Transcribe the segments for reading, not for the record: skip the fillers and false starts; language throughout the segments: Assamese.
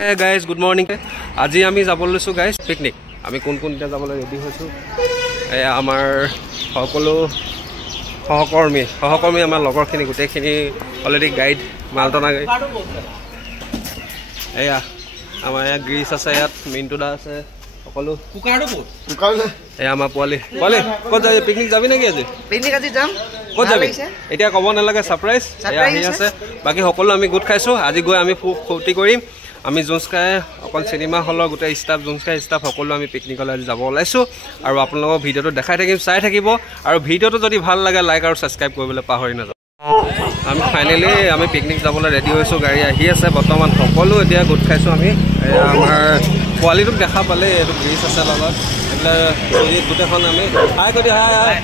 Hey guys, good morning. আজি আমি যাব লৈছো গাইস পিকনিক। আমি কোন কোন এতিয়া যাবলৈ ৰেডি হৈছো। আমাৰ সকলো সহকৰ্মী আমাৰ লগৰখিনি গোটেইখিনি অলৰেডি গাইড মালটনা গাইড। এয়া আমাৰ ইয়াত গ্ৰীচ আছে, ইয়াত মিন্টু দা আছে, সকলো এয়া আমাৰ পোৱালি ক'ত যাবি? পিকনিক যাবি নেকি আজি? পিকনিক আজি যাম। ক'ত যাবি এতিয়া ক'ব নালাগে, ছাৰপ্ৰাইজ আহি আছে। বাকী সকলো আমি গোট খাইছো, আজি গৈ আমি ফূৰ্তি কৰিম। আমি জোনস্কাই অকল চিনেমা হলৰ গোটেই ষ্টাফ জোনস্কাই ষ্টাফ সকলো আমি পিকনিকলৈ আজি যাব ওলাইছোঁ আৰু আপোনালোকক ভিডিঅ'টো দেখাই থাকিম, চাই থাকিব। আৰু ভিডিঅ'টো যদি ভাল লাগে লাইক আৰু ছাবস্ক্ৰাইব কৰিবলৈ পাহৰি নাযাব। আমি ফাইনেলি আমি পিকনিক যাবলৈ ৰেডি হৈছোঁ, গাড়ী আহি আছে বৰ্তমান। সকলো এতিয়া গোট খাইছোঁ আমি। আমাৰ পোৱালিটোক দেখা পালে, এইটো ব্ৰিজ আছে লগত, এইবিলাক গোটেইখন আমি হাই কৰি হাই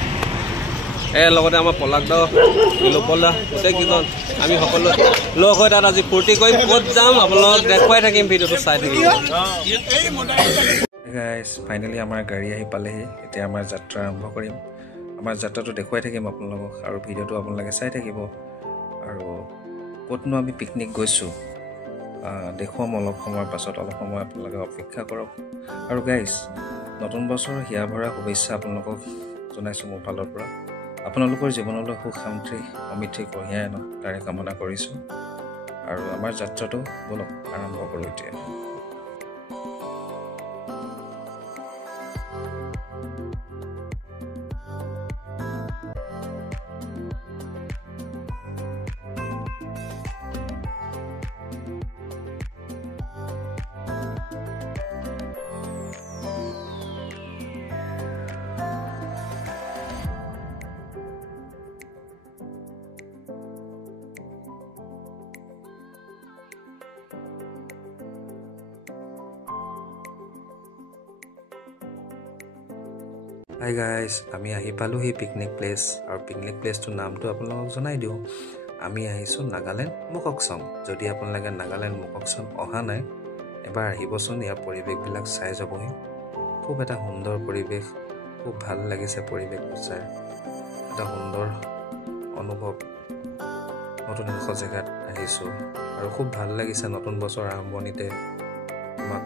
লগতে আমাৰ পলাকদা লোপলা গোটেইকেইজন আমি সকলো লগ হৈ তাত আজি ফূৰ্তি কৰিম। ক'ত যাম আপোনালোকক দেখুৱাই থাকিম, ভিডিঅ'টো চাই থাকিম। গাইজ ফাইনেলি আমাৰ গাড়ী আহি পালেহি, এতিয়া আমাৰ যাত্ৰা আৰম্ভ কৰিম। আমাৰ যাত্ৰাটো দেখুৱাই থাকিম আপোনালোকক আৰু ভিডিঅ'টো আপোনালোকে চাই থাকিব। আৰু ক'তনো আমি পিকনিক গৈছোঁ দেখুৱাম অলপ সময়ৰ পাছত। অলপ সময় আপোনালোকে অপেক্ষা কৰক। আৰু গাইজ নতুন বছৰ হিয়া ভৰা শুভেচ্ছা আপোনালোকক জনাইছোঁ মোৰ ফালৰ পৰা। আপোনালোকৰ জীৱনলৈ সুখ শান্তি সমৃদ্ধি কঢ়িয়াই আনক তাৰে কামনা কৰিছোঁ। আৰু আমাৰ যাত্ৰাটো বলক আৰম্ভ কৰোঁ এতিয়া। হাই গাইজ, আমি আহি পালোহি পিকনিক প্লেচ। আৰু পিকনিক প্লেচটোৰ নামটো আপোনালোকক জনাই দিওঁ। আমি আহিছোঁ নাগালেণ্ড মোককচং। যদি আপোনালোকে নাগালেণ্ড মোককচং অহা নাই, এবাৰ আহিবচোন, ইয়াৰ পৰিৱেশবিলাক চাই যাবহি। খুব এটা সুন্দৰ পৰিৱেশ, খুব ভাল লাগিছে পৰিৱেশটো চাই। এটা সুন্দৰ অনুভৱ। নতুন এডোখৰ জেগাত আহিছোঁ আৰু খুব ভাল লাগিছে। নতুন বছৰ আৰম্ভণিতে আমাক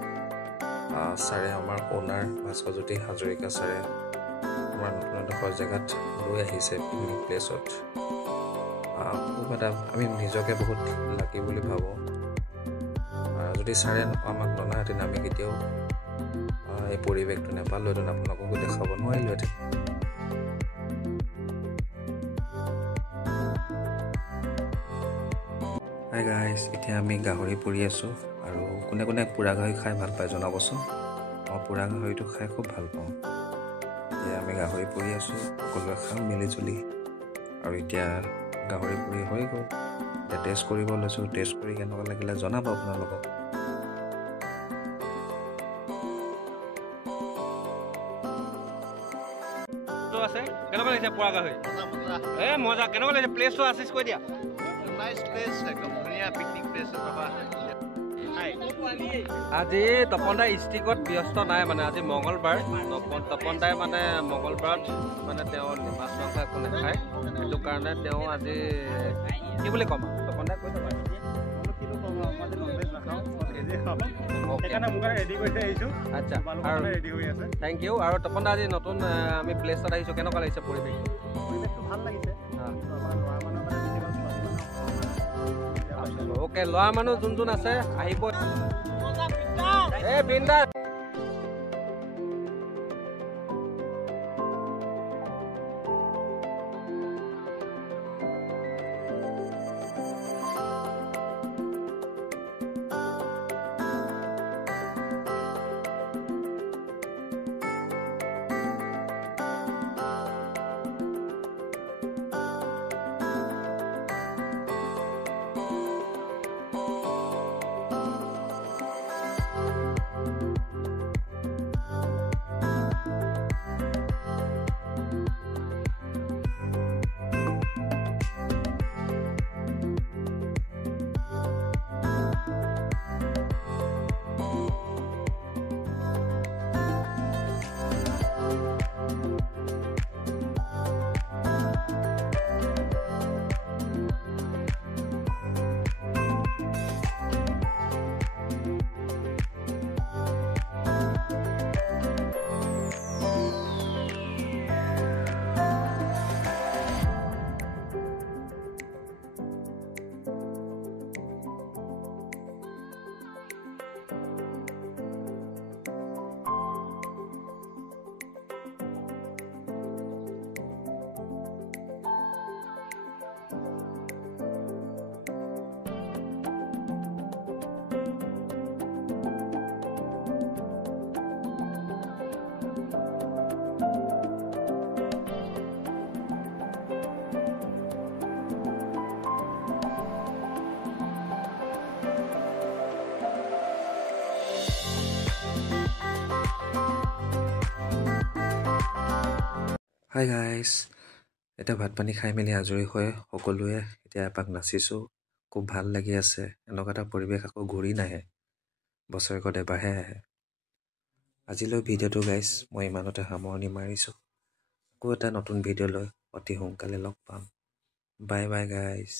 ছাৰে, আমাৰ অ'নাৰ ভাস্কৰজ্যোতি হাজৰিকা ছাৰে আমাৰ নতুন এডোখৰ জেগাত লৈ আহিছে পিকনিক প্লেচত। খুব এটা আমি নিজকে বহুত লাকি বুলি ভাবোঁ। যদি ছাৰে আমাক ননাহেঁতেন আমি কেতিয়াও এই পৰিৱেশটো নাপালোহেঁতেন, আপোনালোককো দেখাব নোৱাৰিলোহেঁতেন। হাই গাইজ, এতিয়া আমি গাহৰি পুৰি আছোঁ। আৰু কোনে কোনে পোৰা গাহৰি খাই ভাল পায় জনাবচোন। মই পোৰা গাহৰিটো খাই খুব ভাল পাওঁ। এতিয়া আমি গাহৰি পুৰি আছোঁ, সকলোৱে খাম মিলি জুলি। আৰু এতিয়া গাহৰি পুৰি হৈ গ'ল, এতিয়া টেষ্ট কৰিব লৈছোঁ। টেষ্ট কৰি কেনেকুৱা লাগিলে জনাব আপোনালোকক। আছে কেনেকুৱা লাগিছে পোৰা গাহৰি? মজা। কেনেকুৱা লাগিছে প্লেচটো? আছিছ কৈ দিয়া। নাইস প্লেস, একদম ধুনীয়া পিকনিক প্লেস। আজি তপন দাই ষ্টিকত ব্যস্ত নাই, মানে আজি মংগলবাৰ। তপন দাই মানে মংগলবাৰত মানে তেওঁ মাছ মাংস একো নাখায়, সেইটো কাৰণে তেওঁ আজি কি বুলি ক'ম, তপন দাই কৈ থাকা। আচ্ছা, থেংক ইউ। আৰু তপন দা আজি নতুন আমি প্লেচত আহিছোঁ, কেনেকুৱা লাগিছে পৰিৱেশটো? ভাল লাগিছে। অ'কে, ল'ৰা মানুহ যোন যোন আছে আহিব। বিন্দাছ। হাই গাইছ, এতিয়া ভাত পানী খাই মেলি আজৰি হৈ সকলোৱে এতিয়া এপাক নাচিছোঁ। খুব ভাল লাগি আছে। এনেকুৱা এটা পৰিৱেশ আকৌ ঘূৰি নাহে, বছৰেকত এবাৰহে আহে। আজিলৈ ভিডিঅ'টো গাইছ মই ইমানতে সামৰণি মাৰিছোঁ। আকৌ এটা নতুন ভিডিঅ' লৈ অতি সোনকালে লগ পাম। বাই বাই গাইছ।